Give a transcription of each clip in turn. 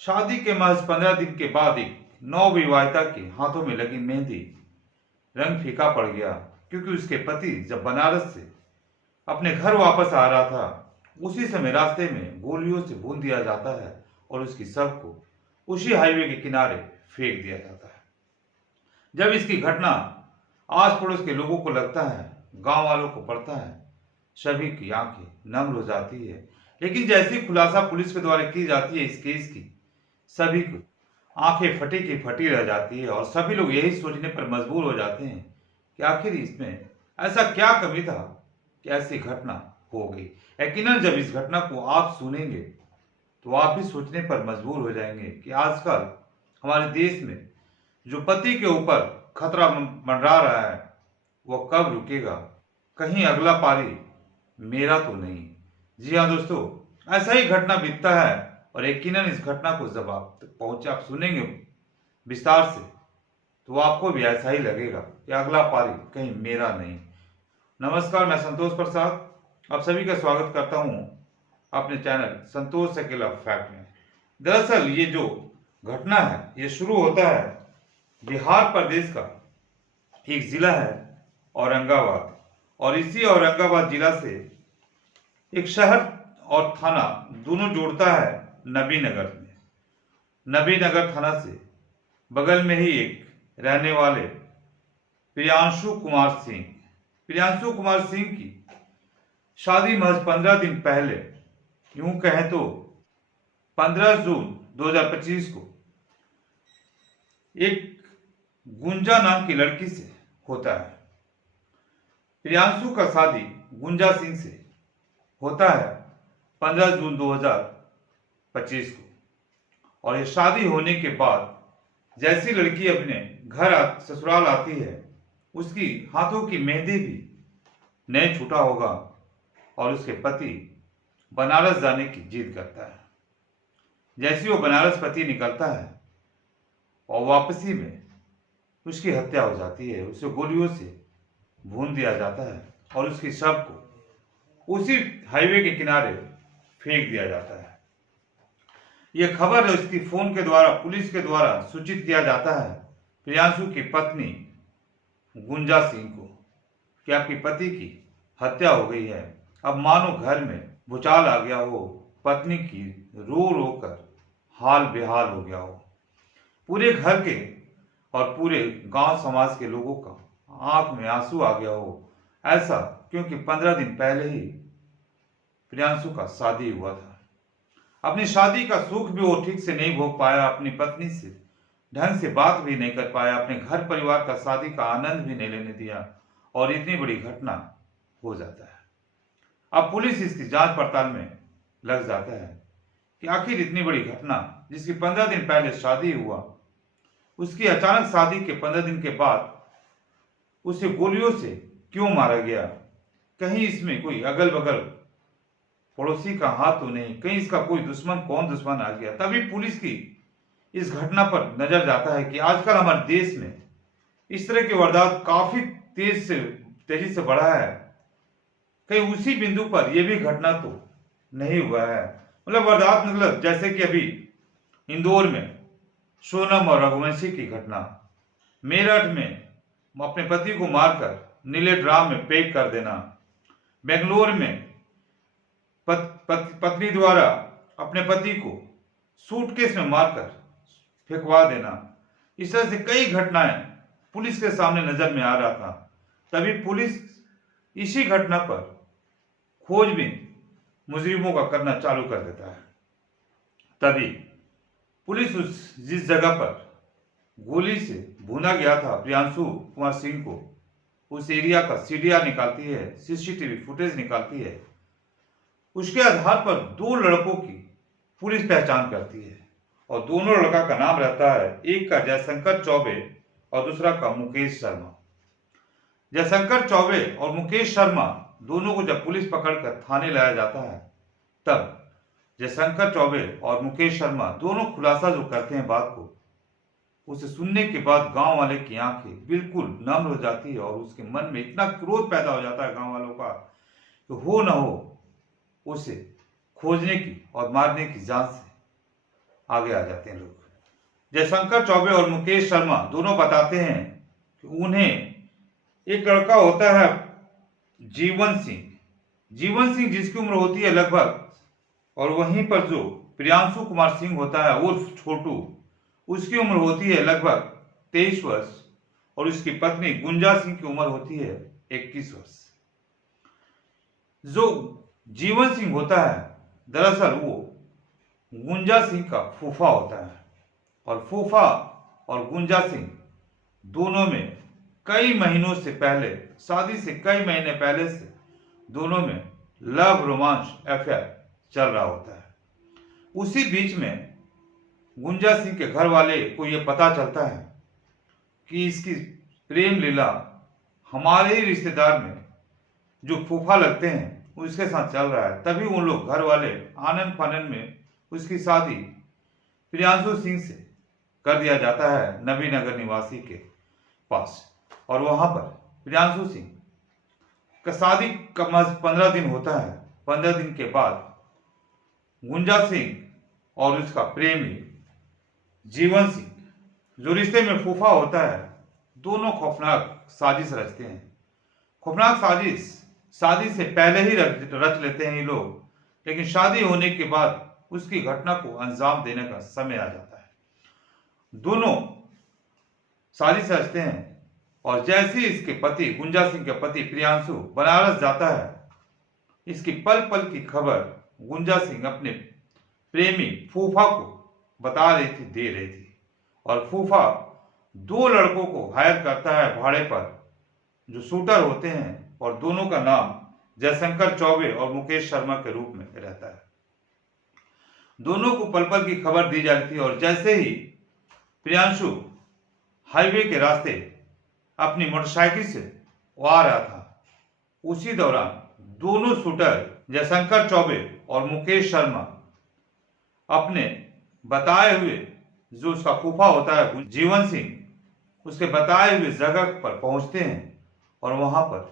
शादी के महज 15 दिन के बाद एक नवविवाहिता के हाथों में लगी मेहंदी रंग फीका पड़ गया, क्योंकि उसके पति जब बनारस से अपने घर वापस आ रहा था, उसी समय रास्ते में गोलियों से भून दिया जाता है और उसकी शव को उसी हाईवे के किनारे फेंक दिया जाता है। जब इसकी घटना आस पड़ोस के लोगों को लगता है, गांव वालों को पड़ता है, सभी की आंखें नम हो जाती है। लेकिन जैसी खुलासा पुलिस के द्वारा की जाती है इस केस की, सभी को आंखें फटी की फटी रह जाती है और सभी लोग यही सोचने पर मजबूर हो जाते हैं कि आखिर इसमें ऐसा क्या कमी था कि ऐसी घटना हो गई। यकीनन जब इस घटना को आप सुनेंगे तो आप भी सोचने पर मजबूर हो जाएंगे कि आजकल हमारे देश में जो पति के ऊपर खतरा मंडरा रहा है वह कब रुकेगा। कहीं अगला पारी मेरा तो नहीं। जी हाँ दोस्तों, ऐसा ही घटना बीतता है और यकीनन इस घटना को जब आप तक पहुंचे, आप सुनेंगे विस्तार से, तो आपको भी ऐसा ही लगेगा कि अगला पारी कहीं मेरा नहीं। नमस्कार, मैं संतोष प्रसाद आप सभी का स्वागत करता हूं अपने चैनल संतोष अकेला फैक्ट में। दरअसल ये जो घटना है ये शुरू होता है बिहार प्रदेश का एक जिला है औरंगाबाद, और इसी औरंगाबाद जिला से एक शहर और थाना दोनों जोड़ता है नबीनगर में। नबीनगर थाना से बगल में ही एक रहने वाले प्रियांशु कुमार सिंह की शादी महज 15 दिन पहले, यूं कहें तो 15 जून 2025 को एक गुंजा नाम की लड़की से होता है। प्रियांशु का शादी गुंजा सिंह से होता है 15 जून 2025 को, और ये शादी होने के बाद जैसी लड़की अपने घर ससुराल आती है, उसकी हाथों की मेहंदी भी नहीं छूटा होगा और उसके पति बनारस जाने की जिद करता है। जैसी वो बनारस पति निकलता है और वापसी में उसकी हत्या हो जाती है, उसे गोलियों से भून दिया जाता है और उसकी शव को उसी हाईवे के किनारे फेंक दिया जाता है। यह खबर इसकी फोन के द्वारा पुलिस के द्वारा सूचित किया जाता है प्रियांशु की पत्नी गुंजा सिंह को कि आपकी पति की हत्या हो गई है। अब मानो घर में भूचाल आ गया हो, पत्नी की रो रो कर हाल बेहाल हो गया हो। पूरे घर के और पूरे गांव समाज के लोगों का आंख में आंसू आ गया हो, ऐसा क्योंकि 15 दिन पहले ही प्रियांशु का शादी हुआ था। अपनी शादी का सुख भी वो ठीक से नहीं भोग पाया, अपनी पत्नी से ढंग से बात भी नहीं कर पाया, अपने घर परिवार का शादी का आनंद भी नहीं लेने दिया, और इतनी बड़ी घटना हो जाता है। अब पुलिस इसकी जांच पड़ताल में लग जाता है कि आखिर इतनी बड़ी घटना, जिसकी 15 दिन पहले शादी हुआ, उसकी अचानक शादी के 15 दिन के बाद उसे गोलियों से क्यों मारा गया। कहीं इसमें कोई अगल बगल पड़ोसी का हाथ तो नहीं, कहीं इसका कोई कौन दुश्मन आ गया। तभी पुलिस की इस घटना पर नजर जाता है कि आजकल हमारे देश में इस तरह की वारदात काफी तेजी से बढ़ा है। कहीं उसी बिंदु पर यह भी घटना तो नहीं हुआ है, मतलब वारदात, मतलब जैसे कि अभी इंदौर में सोनम और रघुवंशी की घटना, मेरठ में अपने पति को मारकर नीले ड्राम में पैक कर देना, बेंगलोर में पत्नी द्वारा अपने पति को सूटकेस में मारकर फेंकवा देना। इस तरह से कई घटनाएं पुलिस के सामने नजर में आ रहा था। तभी पुलिस इसी घटना पर खोजबीन मुजरिमों का करना चालू कर देता है। तभी पुलिस जिस जगह पर गोली से भूना गया था प्रियांशु कुमार सिंह को, उस एरिया का सीडीआर निकालती है, सीसीटीवी फुटेज निकालती है। उसके आधार पर 2 लड़कों की पुलिस पहचान करती है, और दोनों लड़का का नाम रहता है, एक का जयशंकर चौबे और दूसरा का मुकेश शर्मा। जयशंकर चौबे और मुकेश शर्मा दोनों को जब पुलिस पकड़कर थाने लाया जाता है, तब जयशंकर चौबे और मुकेश शर्मा दोनों खुलासा जो करते हैं बात को, उसे सुनने के बाद गांव वाले की आंखें बिल्कुल नम हो जाती है और उसके मन में इतना क्रोध पैदा हो जाता है गांव वालों का कि हो न हो उसे खोजने की और मारने की जान से आगे आ जाते हैं लोग। जयशंकर चौबे और मुकेश शर्मा दोनों बताते हैं कि उन्हें एक लड़का होता है जीवन सिंह, जीवन सिंह जिसकी उम्र होती है लगभग, और वहीं पर जो प्रियांशु कुमार सिंह होता है उर्फ छोटू, उसकी उम्र होती है लगभग 23 वर्ष, और उसकी पत्नी गुंजा सिंह की उम्र होती है 21 वर्ष। जो जीवन सिंह होता है दरअसल वो गुंजा सिंह का फूफा होता है, और फूफा और गुंजा सिंह दोनों में कई महीनों से पहले, शादी से कई महीने पहले से दोनों में लव रोमांस अफेयर चल रहा होता है। उसी बीच में गुंजा सिंह के घर वाले को यह पता चलता है कि इसकी प्रेम लीला हमारे ही रिश्तेदार में जो फूफा लगते हैं उसके साथ चल रहा है। तभी उन लोग घर वाले आनंद फानन में उसकी शादी प्रियांशु सिंह से कर दिया जाता है नबीनगर निवासी के पास, और वहां पर प्रियांशु सिंह का शादी का महज 15 दिन होता है। 15 दिन के बाद गुंजा सिंह और उसका प्रेमी जीवन सिंह, जो रिश्ते में फूफा होता है, दोनों खौफनाक साजिश रचते हैं। खौफनाक साजिश शादी से पहले ही रच लेते हैं ये लोग, लेकिन शादी होने के बाद उसकी घटना को अंजाम देने का समय आ जाता है। दोनों साजिश रचते हैं, और जैसे ही इसके पति गुंजा सिंह के पति प्रियांशु बनारस जाता है, इसकी पल पल की खबर गुंजा सिंह अपने प्रेमी फूफा को बता रही थी, दे रही थी, और फूफा 2 लड़कों को हायर करता है भाड़े पर, जो शूटर होते हैं, और दोनों का नाम जयशंकर चौबे और मुकेश शर्मा के रूप में रहता है। दोनों को पल पल की खबर दी जाती है, और जैसे ही प्रियांशु हाईवे के रास्ते अपनी मोटरसाइकिल से वो आ रहा था, उसी दौरान दोनों शूटर जयशंकर चौबे और मुकेश शर्मा अपने बताए हुए, जो उसका फूफा होता है जीवन सिंह, उसके बताए हुए जगह पर पहुंचते हैं, और वहां पर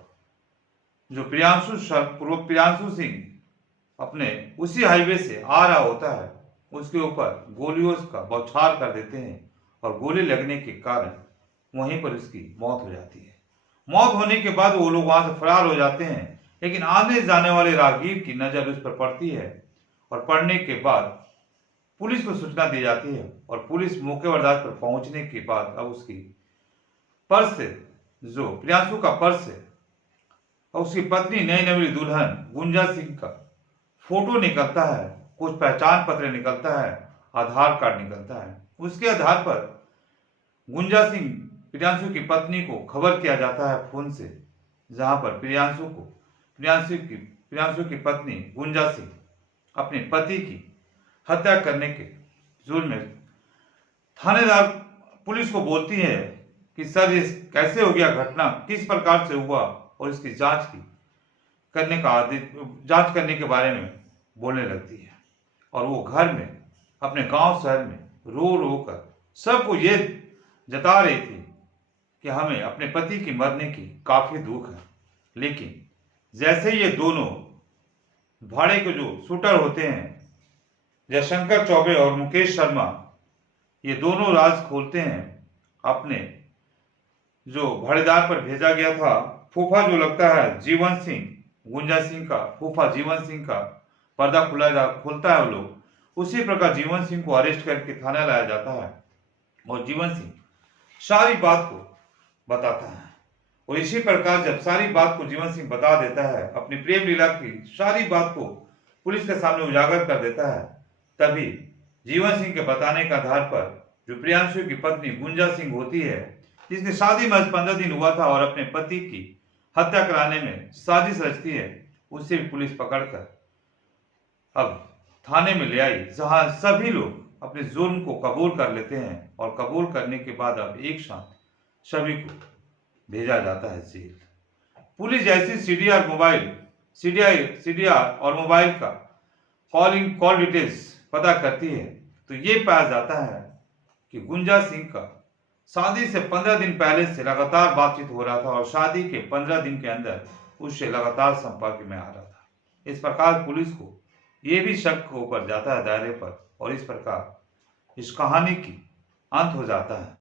जो प्रियांशु सिंह अपने उसी हाईवे से आ रहा होता है, उसके ऊपर गोलियों का बौछार कर देते हैं, और गोली लगने के कारण वहीं पर उसकी मौत हो जाती है। मौत होने के बाद वो लोग वहां से फरार हो जाते हैं, लेकिन आने जाने वाले राहगीर की नजर उस पर पड़ती है, और पड़ने के बाद पुलिस को सूचना दी जाती है, और पुलिस मौके वारदात पर पहुंचने के बाद अब उसकी पर्स से, जो प्रियांशु का पर्स है, और उसकी पत्नी नई नवी दुल्हन गुंजा सिंह का फोटो निकलता है, कुछ पहचान पत्र निकलता है, आधार कार्ड निकलता है। उसके आधार पर गुंजा सिंह प्रियांशु की पत्नी को खबर किया जाता है फोन से, जहां पर प्रियांशु की पत्नी गुंजा सिंह अपने पति की हत्या करने के जुर्म में थानेदार पुलिस को बोलती है कि सर ये कैसे हो गया, घटना किस प्रकार से हुआ, और इसकी जांच करने के बारे में बोलने लगती है। और वो घर में अपने गांव शहर में रो रो कर सबको ये जता रही थी कि हमें अपने पति की मरने की काफी दुख है। लेकिन जैसे ये दोनों भाड़े के जो शूटर होते हैं जयशंकर चौबे और मुकेश शर्मा, ये दोनों राज खोलते हैं, अपने जो भाड़ेदार पर भेजा गया था फूफा जो लगता है जीवन सिंह, गुंजा सिंह का फूफा जीवन सिंह का पर्दा खुलता है वो लोग, उसी प्रकार जीवन सिंह को अरेस्ट करके थाना लाया जाता है, और जीवन सिंह सारी बात को बताता है। और इसी प्रकार जब सारी बात को जीवन सिंह बता देता है, अपनी प्रेम लीला की सारी बात को पुलिस के सामने उजागर कर देता है, तभी जीवन सिंह के बताने के आधार पर जो प्रियांशु की पत्नी गुंजा सिंह होती है, जिसकी शादी महज 15 दिन हुआ था और अपने पति की हत्या कराने में साजिश रचती है, उसे भी पुलिस पकड़कर अब थाने में ले आई, जहां सभी लोग अपने जुर्म को कबूल कर लेते हैं, और कबूल करने के बाद अब एक साथ सभी को भेजा जाता है जेल। पुलिस जैसी सीडीआर और मोबाइल का कॉल डिटेल्स पता करती है, तो ये पाया जाता है कि गुंजा सिंह का शादी से 15 दिन पहले से लगातार बातचीत हो रहा था, और शादी के 15 दिन के अंदर उससे लगातार संपर्क में आ रहा था। इस प्रकार पुलिस को यह भी शक के ऊपर जाता है दायरे पर, और इस प्रकार इस कहानी की अंत हो जाता है।